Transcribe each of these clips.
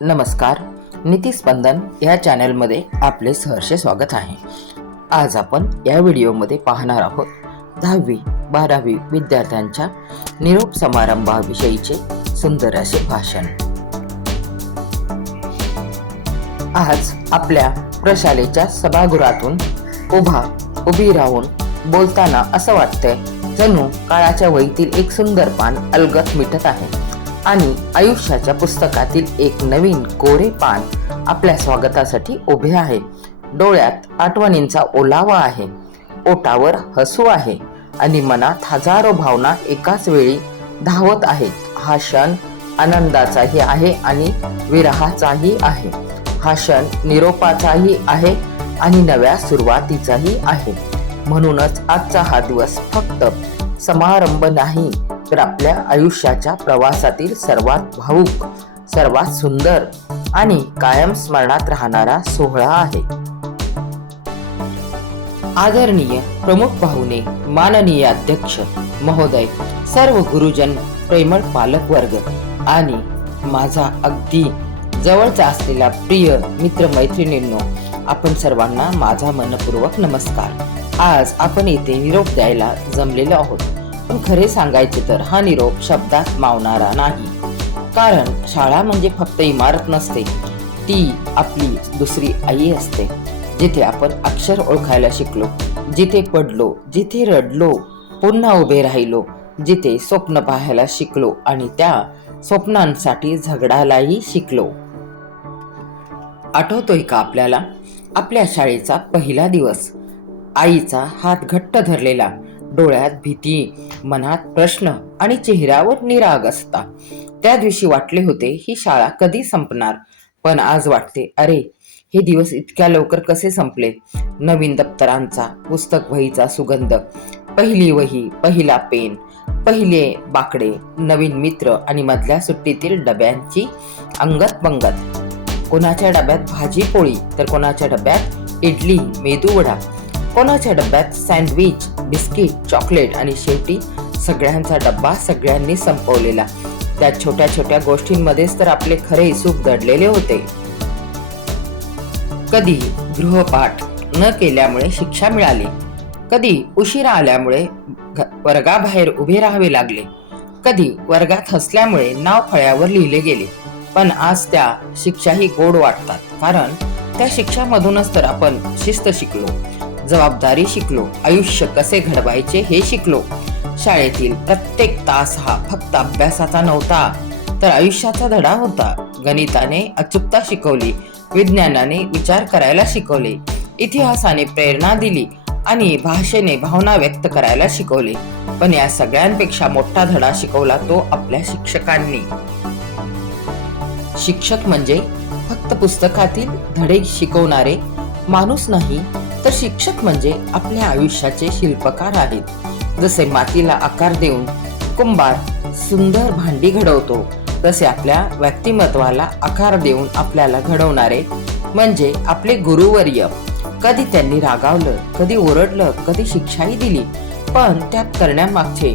नमस्कार. नीतिस्पंदन या चॅनलमध्ये आपले सहर्ष स्वागत आहे. आज आपण या व्हिडिओमध्ये पाहणार आहोत 10वी-12वी विद्यार्थ्यांच्या निरोप समारंभाविषयीचे सुंदर असे भाषण. आज आपल्या प्रशालेच्या सभागृहातून उभी राहून बोलताना असं वाटतंय जणू काळाच्या वहीतील एक सुंदर पान अलगद मिटत आहे आणि आयुष्याच्या पुस्तकातील एक नवीन कोरे पान आपल्या स्वागतासाठी उभे आहे. डोळ्यात आठवणींचा ओलावा आहे, ओठावर हसू आहे आणि मनात हजारो भावना एकाच वेळी धावत आहेत. हा क्षण आनंदाचाही आहे आणि विरहाचाही आहे. हा क्षण निरोपाचाही आहे आणि नव्या सुरुवातीचाही आहे. म्हणूनच आजचा हा दिवस फक्त समारंभ नाही, तर आपल्या आयुष्याच्या प्रवासातील सर्वात भावुक, सर्वात सुंदर आणि कायम स्मरणात राहणारा सोहळा आहे. आदरणीय प्रमुख पाहुणे, माननीय अध्यक्ष महोदय, सर्व गुरुजन, प्रेमळ पालक वर्ग आणि माझा अगदी जवळचा असलेला प्रिय मित्र मैत्रिणींनो, आपण सर्वांना माझा मनपूर्वक नमस्कार. आज आपण येथे निरोप द्यायला जमलेलो आहोत, पण खरे सांगायचे तर हा निरोप शब्दात मावणारा नाही. कारण शाळा म्हणजे फक्त इमारत नसते, ती आपली दुसरी आई असते. जिथे आपण अक्षर ओळखायला शिकलो, जिथे पडलो, जिथे रडलो, पुन्हा उभे राहिलो, जिथे स्वप्न पाहायला शिकलो आणि त्या स्वप्नांसाठी झगडायलाही शिकलो. आठवतोय का आपल्याला आपल्या शाळेचा पहिला दिवस? आईचा हात घट्ट धरलेला, डोळ्यात भीती, मनात प्रश्न आणि चेहऱ्यावर निरागसता. त्या दिवशी वाटले होते ही शाळा कधी संपणार, पण आज वाटते अरे हे दिवस इतक्या लवकर कसे संपले. नवीन दप्तरांचा, पुस्तक वहीचा सुगंध, पहिली वही, पहिला पेन, पहिले बाकडे, नवीन मित्र आणि मधल्या सुट्टीतील डब्यांची अंगत पंगत. कोणाच्या डब्यात भाजी पोळी तर कोणाच्या डब्यात इडली, मेदूवडा, कोणाच्या डब्यात सँडविच, बिस्किट, चॉकलेट आणि शेवटी सगळ्यांचा डब्बा सगळ्यांनी संपवलेला. त्या छोट्या छोट्या गोष्टींमध्येच तर आपले खरे सुख दडलेले होते. कधी गृहपाठ न केल्यामुळे शिक्षा मिळाली, कधी उशिरा आल्यामुळे वर्गाबाहेर उभे राहावे लागले, कधी वर्गात हसल्यामुळे नाव फळ्यावर लिहिले गेले. पण आज त्या शिक्षाही गोड वाटतात, कारण त्या शिक्षामधूनच तर आपण शिस्त शिकलो, जबाबदारी शिकलो, आयुष्य कसे घडवायचे हे शिकलो. शाळेतील प्रत्येक तास हा फक्त अभ्यासाचा नव्हता, तर आयुष्याचा धडा होता. गणिताने अचूकता शिकवली, विज्ञानाने विचार करायला शिकवले, इतिहासाने प्रेरणा दिली आणि भाषेने भावना व्यक्त करायला शिकवले. पण या सगळ्यांपेक्षा मोठा धडा शिकवला तो आपल्या शिक्षकांनी. शिक्षक म्हणजे फक्त पुस्तकातील धडे शिकवणारे माणूस नाही, तर शिक्षक म्हणजे आपल्या आयुष्याचे शिल्पकार आहेत. जसे मातीला आकार देऊन कुंभार सुंदर भांडी घडवतो, तसे आपल्या व्यक्तिमत्वाला आकार देऊन आपल्याला घडवणारे म्हणजे आपले गुरुवर्य. कधी त्यांनी रागावलं, कधी ओरडलं, कधी शिक्षाही दिली, पण त्यात करण्यामागचे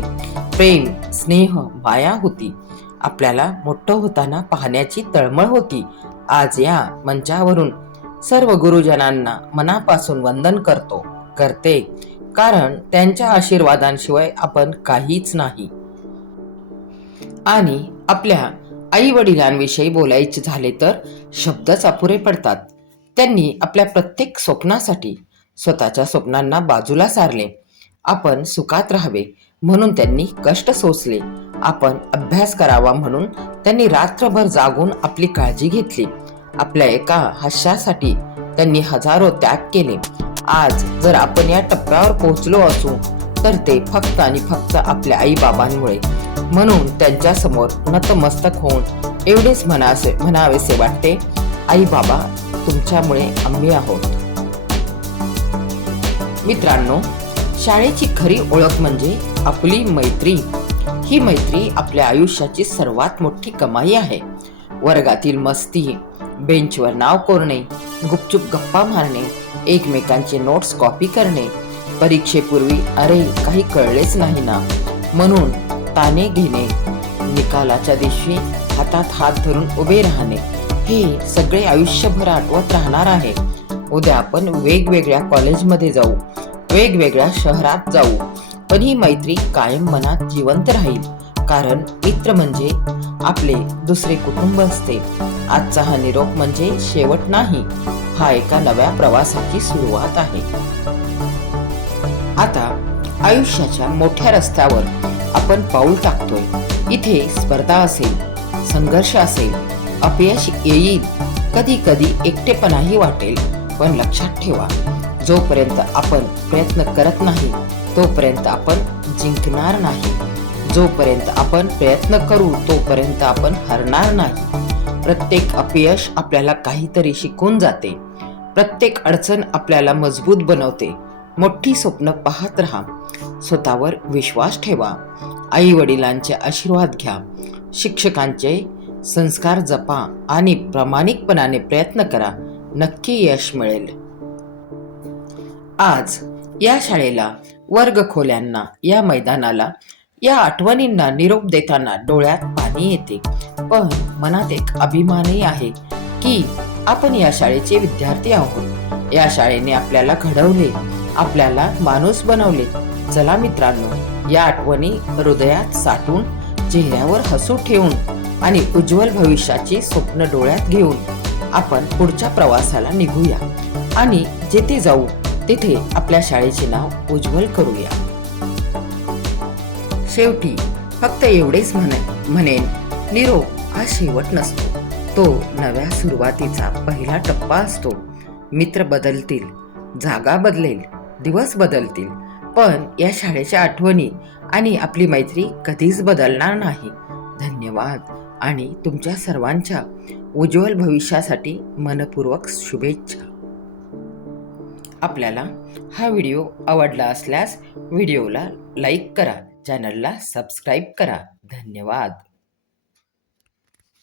प्रेम, स्नेह, माया होती. आपल्याला मोठं होताना पाहण्याची तळमळ होती. आज या मंचावरून सर्व गुरुजनांना मनापासून वंदन करते, कारण त्यांच्या आशीर्वादांशिवाय आपण काहीच नाही. आणि आपल्या आई वडिलांविषयी बोलायचे झाले तर शब्दच अपुरे पडतात. त्यांनी आपल्या प्रत्येक स्वप्नासाठी स्वतःच्या स्वप्नांना बाजूला सारले. आपण सुखात राहावे म्हणून त्यांनी कष्ट सोसले. आपण अभ्यास करावा म्हणून त्यांनी रात्रभर जागून आपली काळजी घेतली. आपल्या एका हास्यासाठी त्यांनी हजारो त्याग केले. आज जर आपण या टप्प्यावर पोहोचलो असू तर ते फक्त आणि फक्त आपल्या आई बाबांमुळे. म्हणून त्यांच्या समोर नतमस्तक होऊन एवढेच म्हणावेसे वाटते, आई बाबा तुमच्यामुळे आम्ही आहोत. मित्रांनो, शाळेची खरी ओळख म्हणजे आपली मैत्री. ही मैत्री आपल्या आयुष्याची सर्वात मोठी कमाई आहे. वर्गातील मस्ती, बेंचवर नाव कोरणे, गुपचूप गप्पा मारणे, एकमेकांचे नोट्स कॉपी करणे, परीक्षेपूर्वी अरे काही कळलेच नाही ना म्हणून ताणे घेणे, निकालाच्या दिवशी हातात हात धरून उभे राहणे, हे सगळे आयुष्यभर आठवत राहणार आहे. उद्या आपण वेगवेगळ्या कॉलेजमध्ये जाऊ, वेगवेगळ्या शहरात जाऊ, पण ही मैत्री कायम मनात जिवंत राहील. कारण मित्र म्हणजे आपले दुसरे कुटुंब असते. आजचा हा निरोप म्हणजे शेवट नाही, हा एका नव्या प्रवासाची सुरुवात आहे. आता आयुष्याच्या मोठ्या रस्त्यावर आपण पाऊल टाकतोय. इथे स्पर्धा असेल, संघर्ष असेल, अपयश येईल, कधी कधी एकटेपणाही वाटेल. पण लक्षात ठेवा, जोपर्यंत आपण प्रयत्न करत नाही तोपर्यंत आपण जिंकणार नाही. जोपर्यंत आपण प्रयत्न करू तोपर्यंत आपण हरणार नाही. प्रत्येक अपयश आपल्याला काहीतरी शिकवून जाते. प्रत्येक अडचण आपल्याला मजबूत बनवते. मोठी स्वप्न पाहत राहा, स्वतःवर विश्वास ठेवा, आई वडिलांचे आशीर्वाद घ्या, शिक्षकांचे संस्कार जपा आणि प्रामाणिकपणाने प्रयत्न करा. नक्की यश मिळेल. आज या शाळेला, वर्गखोल्यांना, या मैदानाला, या आठवणींना निरोप देताना डोळ्यात पाणी येते. पण मनात एक अभिमानही आहे की आपण या शाळेचे विद्यार्थी आहोत. या शाळेने आपल्याला घडवले, आपल्याला माणूस बनवले. चला मित्रांनो, या आठवणी हृदयात साठवून, चेहऱ्यावर हसू ठेवून आणि उज्ज्वल भविष्याची स्वप्न डोळ्यात घेऊन आपण पुढच्या प्रवासाला निघूया आणि जेथे जाऊ तिथे आपल्या शाळेचे नाव उज्ज्वल करूया. शेवटी फक्त एवढेच म्हणेन, निरोप हा शेवट नसतो, तो नव्या सुरुवातीचा पहिला टप्पा असतो. मित्र बदलतील, जागा बदलेल, दिवस बदलतील, पण या शाळेच्या आठवणी आणि आपली मैत्री कधीच बदलणार नाही. धन्यवाद आणि तुमच्या सर्वांच्या उज्ज्वल भविष्यासाठी मनपूर्वक शुभेच्छा. आपल्याला हा व्हिडिओ आवडला असल्यास व्हिडिओला लाईक करा, चॅनलला सबस्क्राईब करा. धन्यवाद.